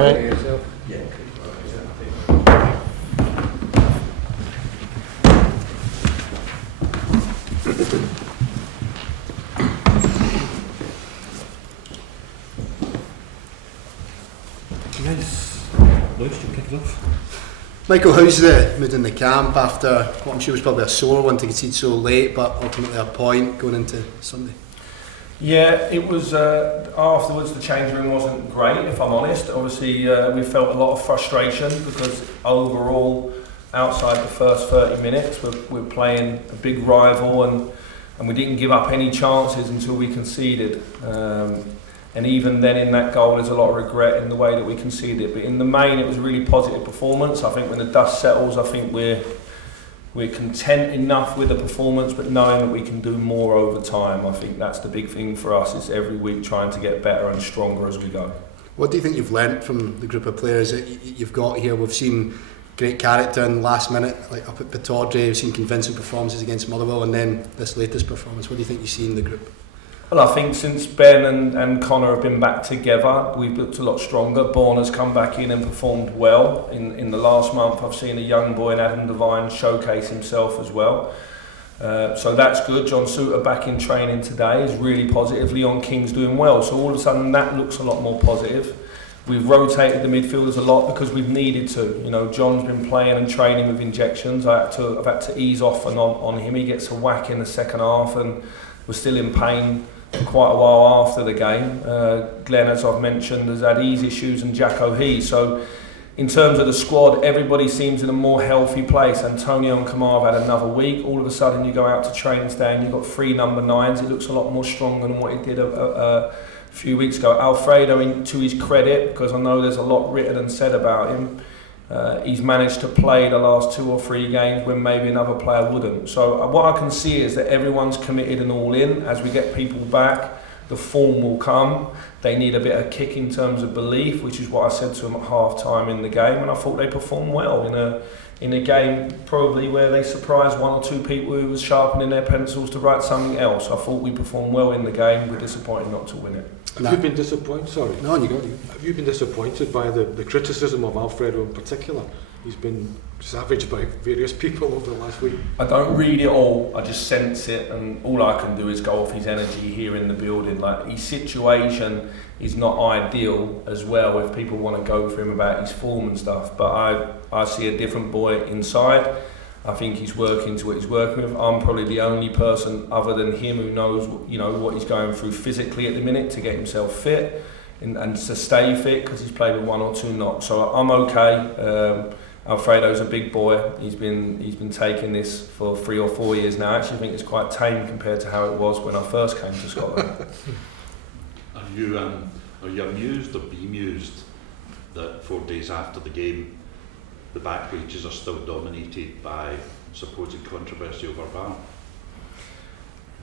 Right. Nice. Lewis, you kick it off. Michael, how's the mood in the camp after what I'm sure was probably a sore one to concede so late, but ultimately a point going into Sunday? Yeah, it was afterwards the change room wasn't great, if I'm honest. Obviously we felt a lot of frustration because overall outside the first 30 minutes we're playing a big rival and we didn't give up any chances until we conceded. And even then in that goal there's a lot of regret in the way that we conceded it. But in the main it was a really positive performance. I think when the dust settles I think we're content enough with the performance, but knowing that we can do more over time. I think that's the big thing for us, is every week trying to get better and stronger as we go. What do you think you've learnt from the group of players that you've got here? We've seen great character in the last minute, like up at Pittodrie, we've seen convincing performances against Motherwell, and then this latest performance. What do you think you see in the group? Well, I think since Ben and Connor have been back together, we've looked a lot stronger. Bourne has come back in and performed well. In the last month, I've seen a young boy in Adam Devine showcase himself as well. So that's good. John Suter back in training today is really positive. Leon King's doing well. So all of a sudden that looks a lot more positive. We've rotated the midfielders a lot because we've needed to. You know, John's been playing and training with injections. I've had to ease off and on him. He gets a whack in the second half and we're still in pain for quite a while after the game. Glenn, as I've mentioned, has had ease issues and Jack O'Hee. So in terms of the squad, everybody seems in a more healthy place. Antonio and Kamar have had another week. All of a sudden you go out to training today and you've got 3 number 9s. It looks a lot more stronger than what it did a few weeks ago. Alfredo, to his credit, because I know there's a lot written and said about him, he's managed to play the last 2 or 3 games when maybe another player wouldn't. So what I can see is that everyone's committed and all in. As we get people back, the form will come. They need a bit of kick in terms of belief, which is what I said to them at half time in the game, and I thought they performed well in a game probably where they surprised 1 or 2 people who was sharpening their pencils to write something else. I thought we performed well in the game. We're disappointed not to win it. Have you been disappointed? Sorry. No, you got it. Have you been disappointed by the criticism of Alfredo in particular? He's been savaged by various people over the last week. I don't read it all, I just sense it, and all I can do is go off his energy here in the building. Like, his situation is not ideal as well if people want to go for him about his form and stuff, but I see a different boy inside. I think he's working to what he's working with. I'm probably the only person other than him who knows, you know, what he's going through physically at the minute to get himself fit and to stay fit, because he's played with 1 or 2 knocks. So I'm okay. Alfredo's a big boy. He's been taking this for 3 or 4 years now. I actually think it's quite tame compared to how it was when I first came to Scotland. Are you amused or bemused that 4 days after the game the back pages are still dominated by supposed controversy over VAR?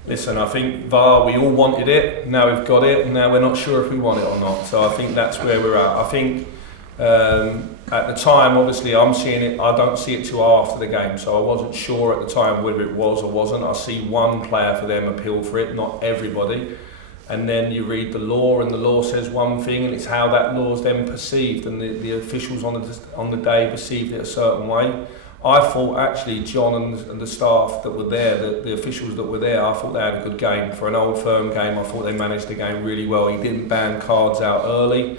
Listen, I think VAR, we all wanted it, now we've got it, and now we're not sure if we want it or not. So I think that's where we're at. I think at the time, obviously, I'm seeing it, I don't see it till after the game, so I wasn't sure at the time whether it was or wasn't. I see one player for them appeal for it, not everybody. And then you read the law, and the law says one thing, and it's how that law is then perceived, and the officials on the day perceived it a certain way. I thought actually John and the staff that were there, the officials that were there, I thought they had a good game. For an old firm game, I thought they managed the game really well. He didn't ban cards out early.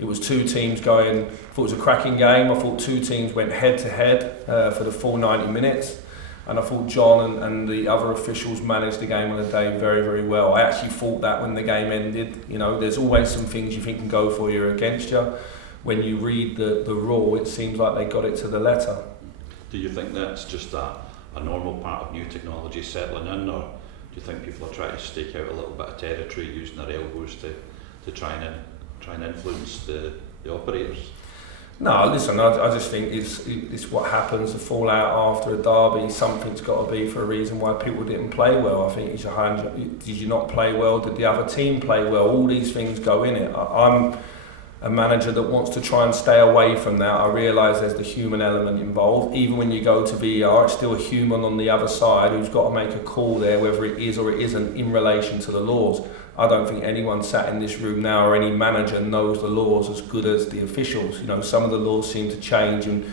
It was 2 teams going, I thought it was a cracking game. I thought 2 teams went head to head for the full 90 minutes. And I thought John and the other officials managed the game on the day very, very well. I actually thought that when the game ended. You know, there's always some things you think can go for you or against you. When you read the rule, it seems like they got it to the letter. Do you think that's just a normal part of new technology settling in, or do you think people are trying to stake out a little bit of territory using their elbows to try and influence the operators? No, listen, I just think it's what happens, the fallout after a derby. Something's got to be for a reason why people didn't play well. I think did you not play well? Did the other team play well? All these things go in it. I'm a manager that wants to try and stay away from that. I realise there's the human element involved. Even when you go to VAR, it's still a human on the other side who's got to make a call there, whether it is or it isn't in relation to the laws. I don't think anyone sat in this room now or any manager knows the laws as good as the officials. You know, some of the laws seem to change and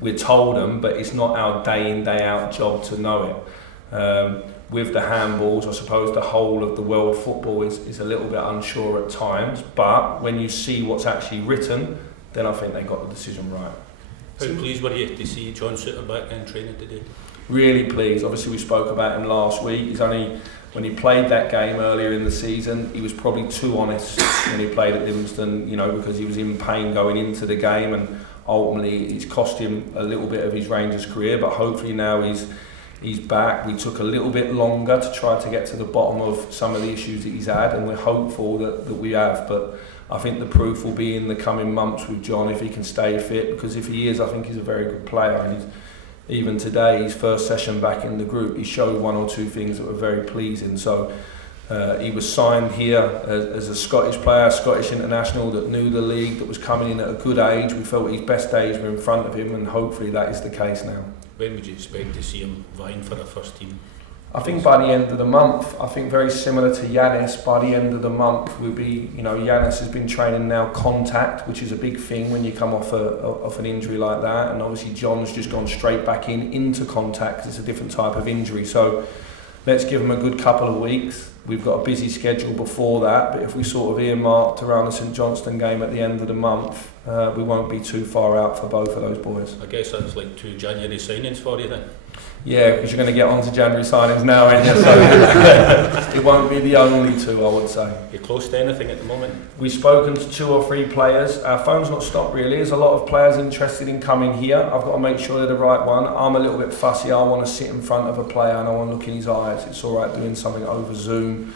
we're told them, but it's not our day in, day out job to know it. With the handballs, I suppose the whole of the world football is a little bit unsure at times, but when you see what's actually written, then I think they got the decision right. How pleased were you to see John Suter back in training today? Really pleased. Obviously we spoke about him last week. When he played that game earlier in the season, he was probably too honest when he played at Livingston, you know, because he was in pain going into the game, and ultimately it's cost him a little bit of his Rangers career, but hopefully now he's back. We took a little bit longer to try to get to the bottom of some of the issues that he's had, and we're hopeful that we have, but I think the proof will be in the coming months with John if he can stay fit, because if he is, I think he's a very good player, and even today, his first session back in the group, he showed one or two things that were very pleasing. So he was signed here as a Scottish player, Scottish international that knew the league, that was coming in at a good age. We felt his best days were in front of him, and hopefully that is the case now. When would you expect to see him vying for a first team? I think by the end of the month, I think very similar to Yanis, by the end of the month we'll be, you know, Yanis has been training now contact, which is a big thing when you come off an injury like that, and obviously John's just gone straight back into contact because it's a different type of injury. So let's give him a good couple of weeks. We've got a busy schedule before that, but if we sort of earmarked around the St Johnstone game at the end of the month, we won't be too far out for both of those boys. I guess that's like 2 January signings for you then? Yeah, because you're going to get on to January signings now, aren't you? So it won't be the only 2, I would say. You're close to anything at the moment? We've spoken to 2 or 3 players. Our phone's not stopped really. There's a lot of players interested in coming here. I've got to make sure they're the right one. I'm a little bit fussy. I want to sit in front of a player and I want to look in his eyes. It's all right doing something over Zoom.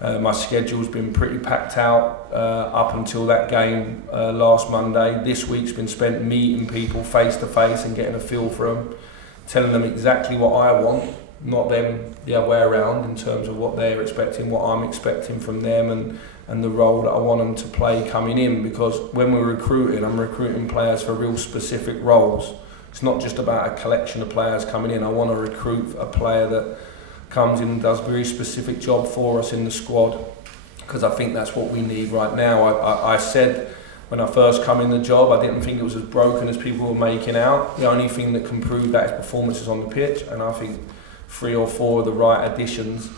My schedule's been pretty packed out up until that game last Monday. This week's been spent meeting people face to face and getting a feel for them, telling them exactly what I want, not them the other way around in terms of what they're expecting, what I'm expecting from them, and the role that I want them to play coming in. Because when we're recruiting, I'm recruiting players for real specific roles. It's not just about a collection of players coming in. I want to recruit a player that comes in and does a very specific job for us in the squad, because I think that's what we need right now. I said when I first come in the job, I didn't think it was as broken as people were making out. The only thing that can prove that is performances on the pitch, and I think 3 or 4 of the right additions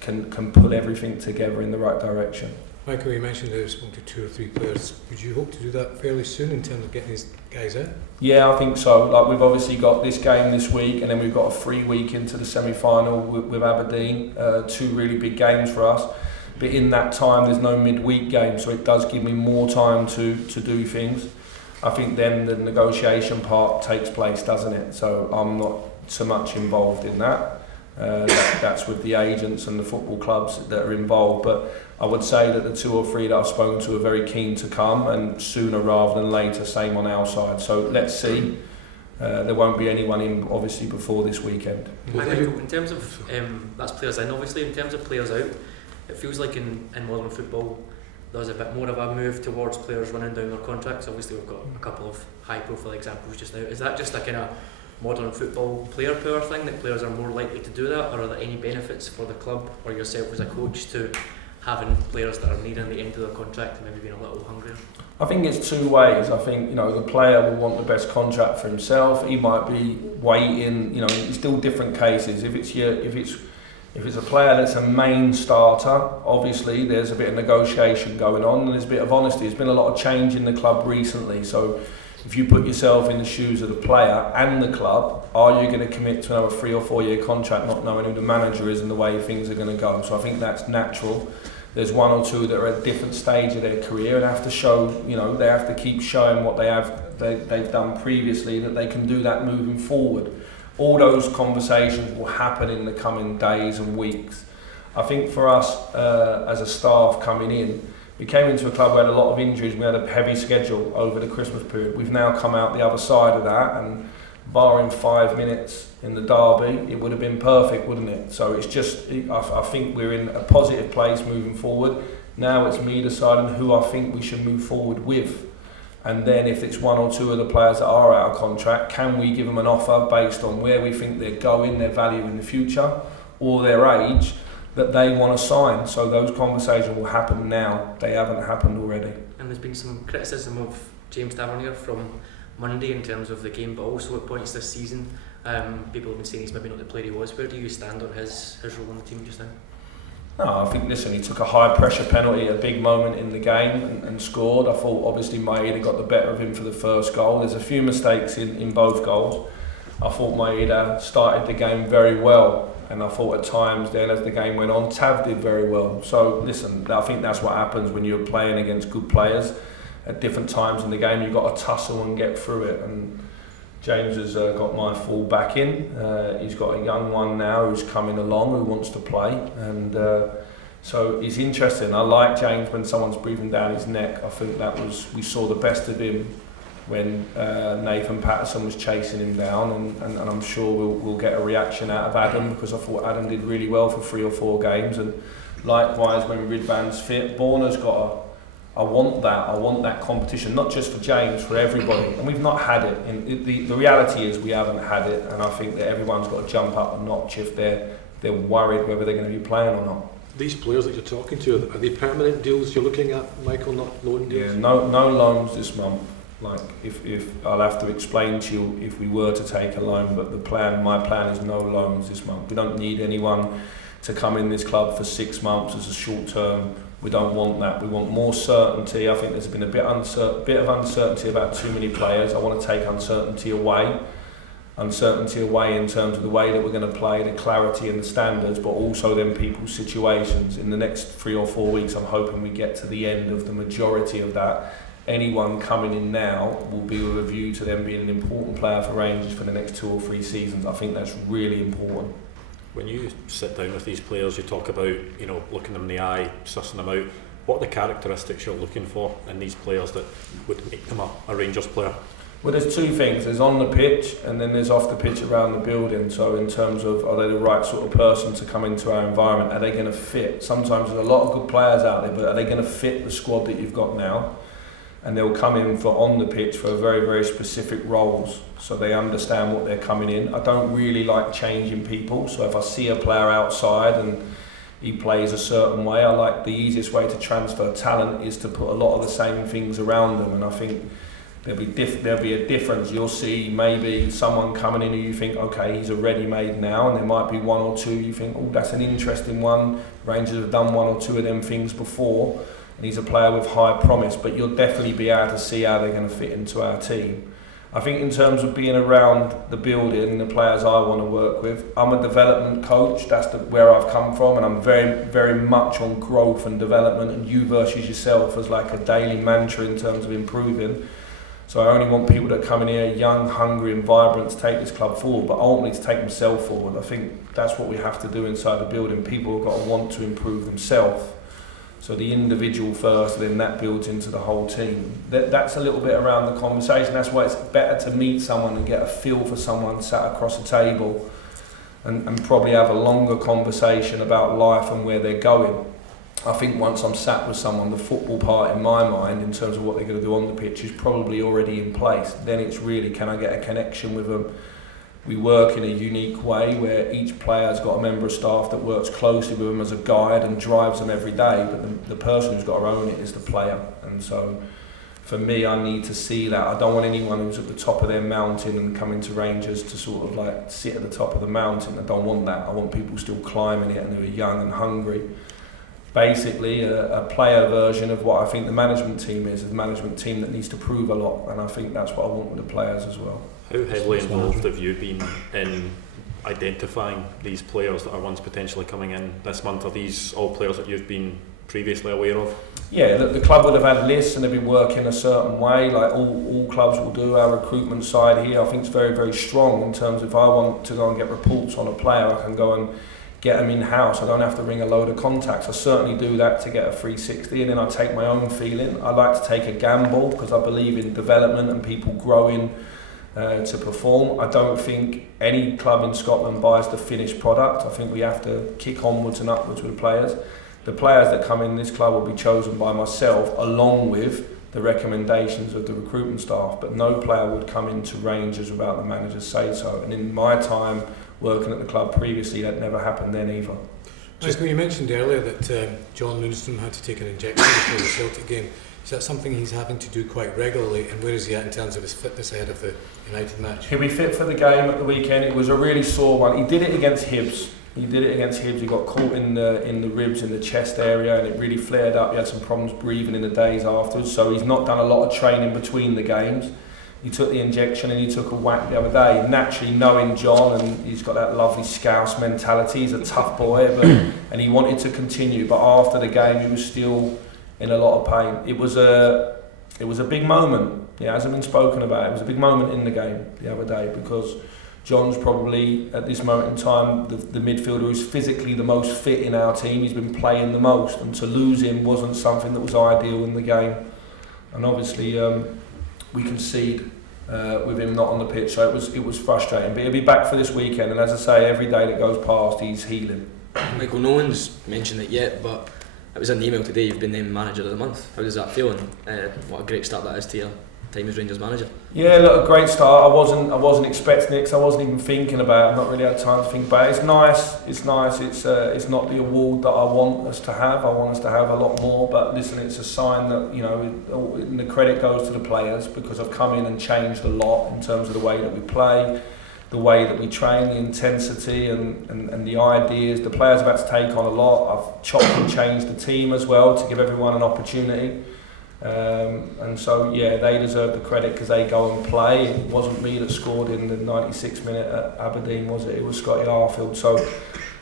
can pull everything together in the right direction. Michael, you mentioned that you spoke to 2 or 3 players. Would you hope to do that fairly soon in terms of getting these guys out? Yeah, I think so. Like, we've obviously got this game this week, and then we've got a 3 week into the semi-final with Aberdeen. 2 really big games for us. But in that time, there's no midweek game, so it does give me more time to do things. I think then the negotiation part takes place, doesn't it? So I'm not so much involved in that. That's with the agents and the football clubs that are involved. But I would say that the 2 or 3 that I've spoken to are very keen to come, and sooner rather than later, same on our side. So let's see. There won't be anyone in, obviously, before this weekend. Michael, in terms of that's players in, obviously, in terms of players out, it feels like in modern football there's a bit more of a move towards players running down their contracts. Obviously we've got a couple of high profile examples just now. Is that just a kind of modern football player power thing, that players are more likely to do that, or are there any benefits for the club or yourself as a coach to having players that are nearing the end of their contract and maybe being a little hungrier? I think it's 2 ways. I think, you know, the player will want the best contract for himself. He might be waiting, you know, it's still different cases. If it's a player that's a main starter, obviously there's a bit of negotiation going on and there's a bit of honesty. There's been a lot of change in the club recently, so if you put yourself in the shoes of the player and the club, are you going to commit to another 3 or 4 year contract not knowing who the manager is and the way things are going to go? So I think that's natural. There's 1 or 2 that are at a different stage of their career and have to show, you know, they have to keep showing what they've done previously, that they can do that moving forward. All those conversations will happen in the coming days and weeks. I think for us as a staff coming in, we came into a club where had a lot of injuries. We had a heavy schedule over the Christmas period. We've now come out the other side of that, and barring 5 minutes in the derby, it would have been perfect, wouldn't it? So it's just, I think we're in a positive place moving forward. Now it's me deciding who I think we should move forward with. And then if it's 1 or 2 of the players that are out of contract, can we give them an offer based on where we think they're going, their value in the future, or their age, that they want to sign. So those conversations will happen now. They haven't happened already. And there's been some criticism of James Tavernier from Monday in terms of the game, but also at points this season. People have been saying he's maybe not the player he was. Where do you stand on his role in the team just now? No, I think, listen, he took a high pressure penalty at a big moment in the game and scored. I thought obviously Maeda got the better of him for the first goal. There's a few mistakes in both goals. I thought Maeda started the game very well, and I thought at times then as the game went on, Tav did very well. So listen, I think that's what happens when you're playing against good players. At different times in the game you've got to tussle and get through it, and James has got my full backing. He's got a young one now who's coming along who wants to play, and so he's interesting. I like James when someone's breathing down his neck. I think we saw the best of him when Nathan Patterson was chasing him down, and I'm sure we'll get a reaction out of Adam, because I thought Adam did really well for 3 or 4 games, and likewise when Ridvan's fit. Borna's got I want that competition, not just for James, for everybody, and we've not had it. And the reality is we haven't had it, and I think that everyone's got to jump up a notch if they're worried whether they're going to be playing or not. These players that you're talking to, are they permanent deals you're looking at, Michael, not loan deals? Yeah, no loans this month. Like if I'll have to explain to you if we were to take a loan, but my plan is no loans this month. We don't need anyone to come in this club for 6 months as a short term. We don't want that. We want more certainty. I think there's been a bit of uncertainty about too many players. I want to take uncertainty away in terms of the way that we're going to play, the clarity and the standards, but also then people's situations. In the next 3 or 4 weeks, I'm hoping we get to the end of the majority of that. Anyone coming in now will be with a view to them being an important player for Rangers for the next 2 or 3 seasons. I think that's really important. When you sit down with these players, you talk about, looking them in the eye, sussing them out. What are the characteristics you're looking for in these players that would make them a Rangers player? Well, there's 2 things. There's on the pitch, and then there's off the pitch around the building. So in terms of, are they the right sort of person to come into our environment? Are they going to fit? Sometimes there's a lot of good players out there, but are they going to fit the squad that you've got now? And they'll come in for on the pitch for very, very specific roles, so they understand what they're coming in. I don't really like changing people, so if I see a player outside and he plays a certain way, I like the easiest way to transfer talent is to put a lot of the same things around them, and I think there'll be a difference. You'll see maybe someone coming in who you think, okay, he's a ready-made now, and there might be 1 or 2 you think, oh, that's an interesting one. Rangers have done 1 or 2 of them things before, and he's a player with high promise, but you'll definitely be able to see how they're going to fit into our team. I think in terms of being around the building and the players I want to work with, I'm a development coach, that's where I've come from, and I'm very, very much on growth and development, and you versus yourself as like a daily mantra in terms of improving. So I only want people that come in here young, hungry and vibrant to take this club forward, but ultimately to take themselves forward. I think that's what we have to do inside the building. People have got to want to improve themselves. So the individual first, then that builds into the whole team. That's a little bit around the conversation. That's why it's better to meet someone and get a feel for someone sat across a table and probably have a longer conversation about life and where they're going. I think once I'm sat with someone, the football part in my mind in terms of what they're going to do on the pitch is probably already in place. Then it's really, can I get a connection with them? We work in a unique way where each player's got a member of staff that works closely with them as a guide and drives them every day, but the person who's got to own it is the player. And so for me, I need to see that. I don't want anyone who's at the top of their mountain and coming to Rangers to sort of like sit at the top of the mountain. I don't want that. I want people still climbing it and who are young and hungry. Basically a player version of what I think the management team is, a management team that needs to prove a lot, and I think that's what I want with the players as well. How heavily involved have you been in identifying these players that are ones potentially coming in this month? Are these all players that you've been previously aware of? Yeah, the club would have had lists and they've been working a certain way, like all clubs will do. Our recruitment side here I think is very, very strong in terms of if I want to go and get reports on a player, I can go and get them in-house. I don't have to ring a load of contacts. I certainly do that to get a 360, and then I take my own feeling. I like to take a gamble because I believe in development and people growing to perform. I don't think any club in Scotland buys the finished product. I think we have to kick onwards and upwards with the players. The players that come in this club will be chosen by myself along with the recommendations of the recruitment staff, but no player would come into Rangers without the manager's say so. And in my time working at the club previously, that never happened then either. Michael, you mentioned earlier that John Lundstrom had to take an injection before the Celtic game. Is that something he's having to do quite regularly, and where is he at in terms of his fitness ahead of the United match? He'll be fit for the game at the weekend. It was a really sore one. He did it against Hibs. He got caught in the ribs, in the chest area, and it really flared up. He had some problems breathing in the days afterwards, so he's not done a lot of training between the games. He took the injection and he took a whack the other day. Naturally, knowing John, and he's got that lovely Scouse mentality, he's a tough boy, and he wanted to continue, but after the game he was still in a lot of pain. It was a big moment. It hasn't been spoken about. It was a big moment in the game the other day, because John's probably at this moment in time the midfielder who's physically the most fit in our team. He's been playing the most, and to lose him wasn't something that was ideal in the game. And obviously we concede with him not on the pitch, so it was frustrating. But he'll be back for this weekend, and as I say, every day that goes past he's healing. Michael, no one's mentioned it yet, but it was in the email today. You've been named manager of the month. How does that feel? And what a great start that is to your time as Rangers manager. Yeah, look, a great start. I wasn't expecting it, because I wasn't even thinking about it. I've not really had time to think about it. It's nice. It's it's not the award that I want us to have. I want us to have a lot more. But listen, it's a sign that, you know, the credit goes to the players, because I've come in and changed a lot in terms of the way that we play, the way that we train, the intensity and the ideas. The players have had to take on a lot. I've chopped and changed the team as well to give everyone an opportunity. And so, yeah, they deserve the credit because they go and play. It wasn't me that scored in the 96th minute at Aberdeen, was it? It was Scotty Arfield. So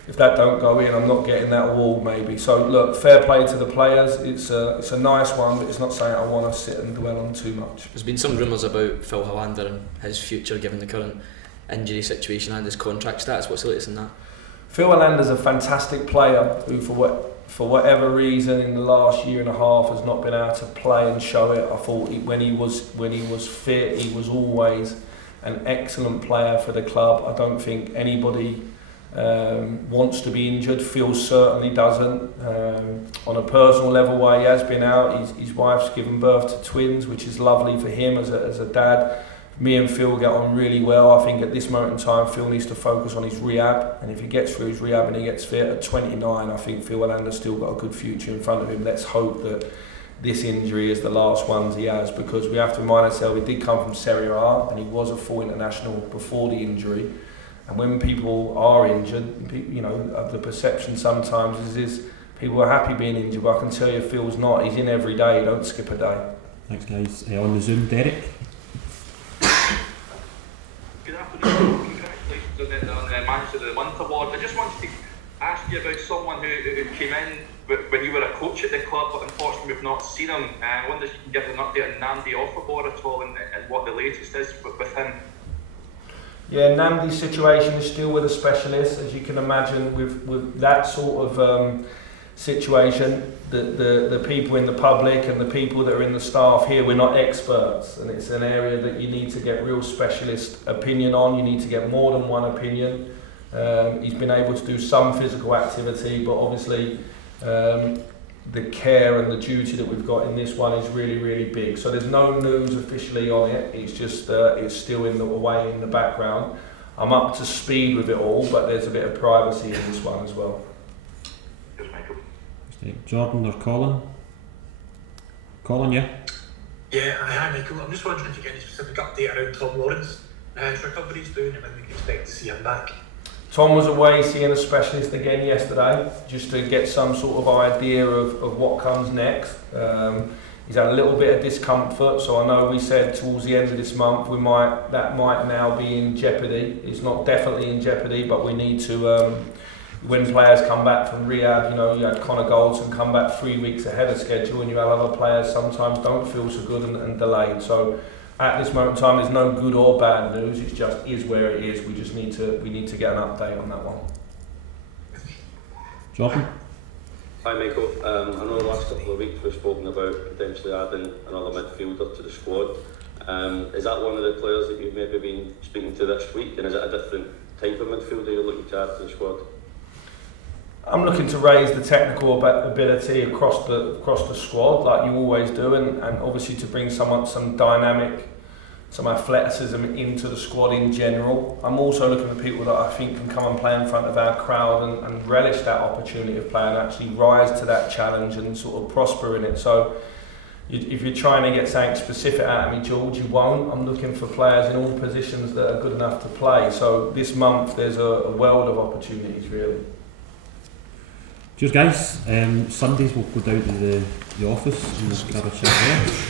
if that don't go in, I'm not getting that award maybe. So look, fair play to the players. It's a nice one, but it's not something I want to sit and dwell on too much. There's been some rumours about Phil Hollander and his future given the current injury situation and his contract status. What's the latest in that? Phil Hollander's a fantastic player who, for whatever reason, in the last year and a half has not been able to play and show it. I thought when he was fit, he was always an excellent player for the club. I don't think anybody wants to be injured. Phil certainly doesn't. On a personal level, while he has been out, his wife's given birth to twins, which is lovely for him as a dad. Me and Phil get on really well. I think at this moment in time, Phil needs to focus on his rehab, and if he gets through his rehab and he gets fit at 29, I think Phil Hollander's still got a good future in front of him. Let's hope that this injury is the last ones he has, because we have to remind ourselves he did come from Serie A and he was a full international before the injury. And when people are injured, you know, the perception sometimes is people are happy being injured, but I can tell you Phil's not. He's in every day, he don't skip a day. Thanks guys. On the Zoom, Derek. Good afternoon. Congratulations on the Manager of the Month award. I just wanted to ask you about someone who came in when you were a coach at the club, but unfortunately we've not seen him. I wonder if you can give an update on Namdi Offabor at all, and what the latest is with him. Yeah, Namdi's situation is still with a specialist, as you can imagine. With that sort of situation, the people in the public and the people that are in the staff here, we're not experts, and it's an area that you need to get real specialist opinion on. You need to get more than one opinion. He's been able to do some physical activity, but obviously the care and the duty that we've got in this one is really, really big. So there's no news officially on it. It's just it's still away in the background. I'm up to speed with it all, but there's a bit of privacy in this one as well. Jordan or Colin? Colin, yeah? Yeah, hi Michael. I'm just wondering if you get any specific update around Tom Lawrence, his recovery's doing, and when we can expect to see him back. Tom was away seeing a specialist again yesterday, just to get some sort of idea of what comes next. He's had a little bit of discomfort, so I know we said towards the end of this month that might now be in jeopardy. It's not definitely in jeopardy, but we need to. When players come back from rehab, you know, you had Connor Goldson come back 3 weeks ahead of schedule, and you have other players sometimes don't feel so good and delayed. So at this moment in time, there's no good or bad news. It just is where it is. We just need to get an update on that one. Jordan? Hi Michael. I know the last couple of weeks we've spoken about potentially adding another midfielder to the squad. Is that one of the players that you've maybe been speaking to this week, and is it a different type of midfielder you're looking to add to the squad? I'm looking to raise the technical ability across the squad, like you always do, and obviously to bring some dynamic some athleticism into the squad in general. I'm also looking at people that I think can come and play in front of our crowd and relish that opportunity of playing, and actually rise to that challenge and sort of prosper in it. So if you're trying to get something specific out of me, George, you won't. I'm looking for players in all positions that are good enough to play. So this month there's a world of opportunities, really. Cheers, guys. Sundays we'll go down to the office and we'll grab a chat there.